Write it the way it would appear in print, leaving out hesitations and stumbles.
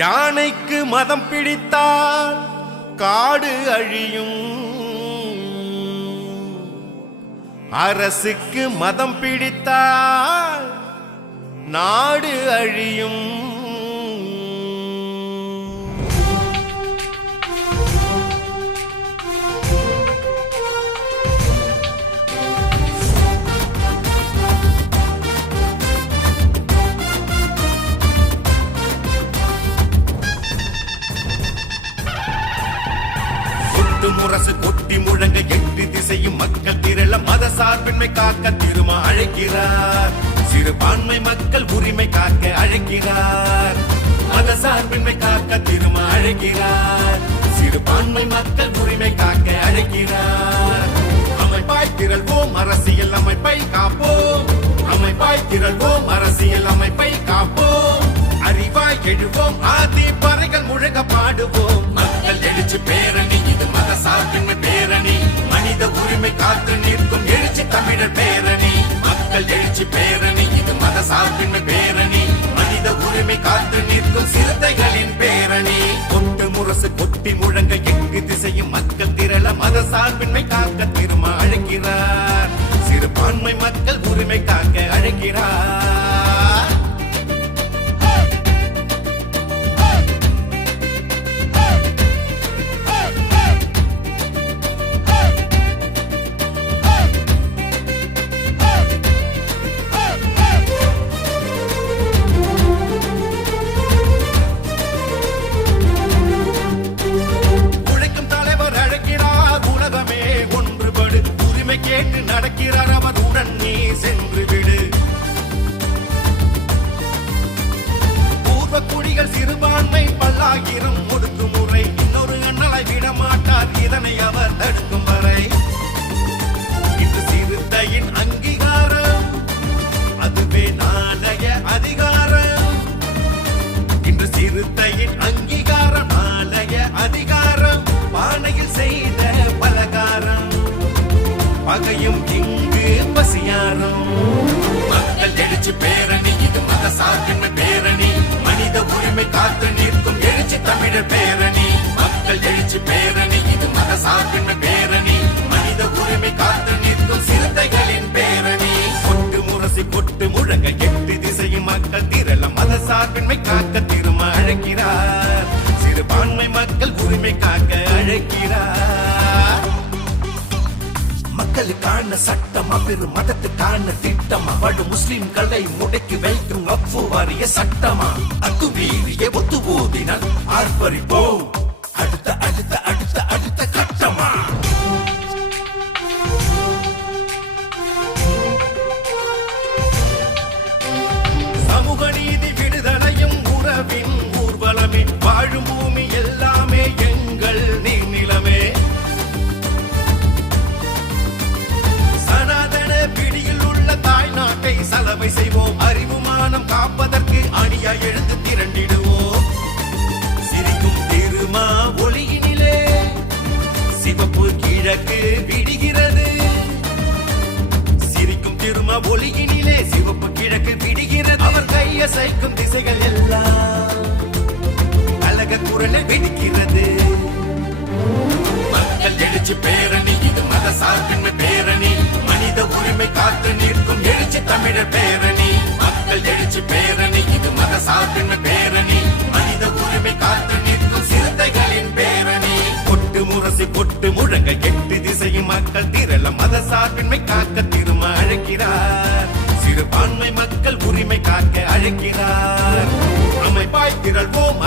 யானைக்கு மதம் பிடித்தால் காடு அழியும், அரசுக்கு மதம் பிடித்தால் நாடு அழியும். முரசு கொட்டி முழங்க எட்டு திசையும் மக்கள் திரள மத சார்பின்மை காக்க திருமா அழைக்கிறார். சிறுபான்மை மக்கள் உரிமை காக்க அழைக்கிறார். மத சார்பின்மை காக்க திருமா அழைக்கிறார். சிறுபான்மை மக்கள் உரிமை காக்க அழைக்கிறார். அமைப்பாய் திரள்வோம், அரசியல் அமைப்பை காப்போம். அமைப்பாய் திரள்வோம், அரசியல் அமைப்பை காப்போம். அறிவாய் எழுவோம், ஆதி பறைகள் முழங்க பாடுவோம். மக்கள் எழுச்சி பேரணி, இது மத சார்பின்மை பேரணி. மனித உரிமை காத்து நிற்கும் எழுச்சி தமிழர் பேரணி. மக்கள் எழுச்சி பேரணி, இது மத சார்பின்மை பேரணி. மனித உரிமை காத்து நிற்கும் சிறுத்தைகளின் பேரணி. கொட்டு முரசு கொட்டி முழங்க எங்கு திசையும் மக்கள் திரள மத சார்பின்மை காக்க திரும்ப அழைக்கிறார். சிறுபான்மை மக்கள் உரிமை காக்க அழைக்கிறார். கேட்டு நடக்கிறார் அவர், உடன் நீ சென்று விடு. பூர்வ குடிகள் சிறுபான்மை பல்லாயிரம் ஒடுக்குமுறை இன்னொரு அண்ணலை விடமாட்டார், இதனை அவர் தடுக்கும் வரை. இன்று சிறுத்தையின் அங்கீகாரம், அதுவே நாளைய அதிகாரம். இன்று சிறுத்தையின் அங்கீகாரம், நாளைய அதிகாரம். பானையில் செய்த பலகாரம், பகையும் இங்கு பசியாரும். மக்கள் எழுச்சி பேரணி, இது மத சார்பின்மை பேரணி. மனித உரிமை காத்து நிற்கும் எழுச்சி தமிழர் பேரணி. மக்கள் எழுச்சி பேரணி, இது மத சார்பின்மை பேரணி. மனித உரிமை காத்து நிற்கும் சிறுத்தைகளின் பேரணி. கொட்டு முரசி கொட்டு முழங்க எட்டு திசையும் மக்கள் திரள மத சார்பின்மை காக்க திரும்ப அழைக்கிறார். சிறுபான்மை மக்கள் உரிமை காக்க அழைக்கிறார். மக்களுக்கான சட்டமா, பெரு மதத்துக்கான திட்டமா, வடு முஸ்லிம்களை முடக்கி வைக்கும் வக்ஃபு வாரிய சட்டமா, அத்துமீறிய ஒத்து ஊதினால் ஆர்ப்பரிப்போம் அடுத்த அடுத்த அடுத்த அடுத்த கட்டமா. சமூக நீதி விடுதலையும் உறவின் ஊர்வலமே, வாழும் பூமி எல்லாமே எங்கள் நீர்நிலமே. பிடியில் உள்ள தாய் நாட்டை சலவை செய்வோம், அறிவுமானம் காப்பதற்கு அணியா எழுந்து திரண்டிடுவோம். சிரிக்கும் திருமா ஒளியினிலே சிவப்பு கிழக்கு விடுகிறது. சிரிக்கும் திருமா ஒளியினிலே சிவப்பு கிழக்கு விடுகிறது. அவர் கையசைக்கும் திசைகள் எல்லாம் அழக குரலில் வெடிக்கிறது. மக்கள் எழுச்சி பேரணி, இது மத சார்பின்மை பேரணி. மனித உரிமை காத்து நிற்கும் எழுச்சி தமிழர் பேரணி. மக்கள் எழுச்சி பேரணி, இது மத சார்பின்மை பேரணி. மனித உரிமை காத்து நிற்கும் சிறுத்தைகளின் பேரணி. கொட்டு முரசு கொட்டு முழங்க எட்டு திசையும் மக்கள் திரள மத சார்பின்மை காக்க திரும்ப அழைக்கிறார். சிறுபான்மை மக்கள் உரிமை காக்க அழைக்கிறார். அமைப்பாய் திரள்வோம்,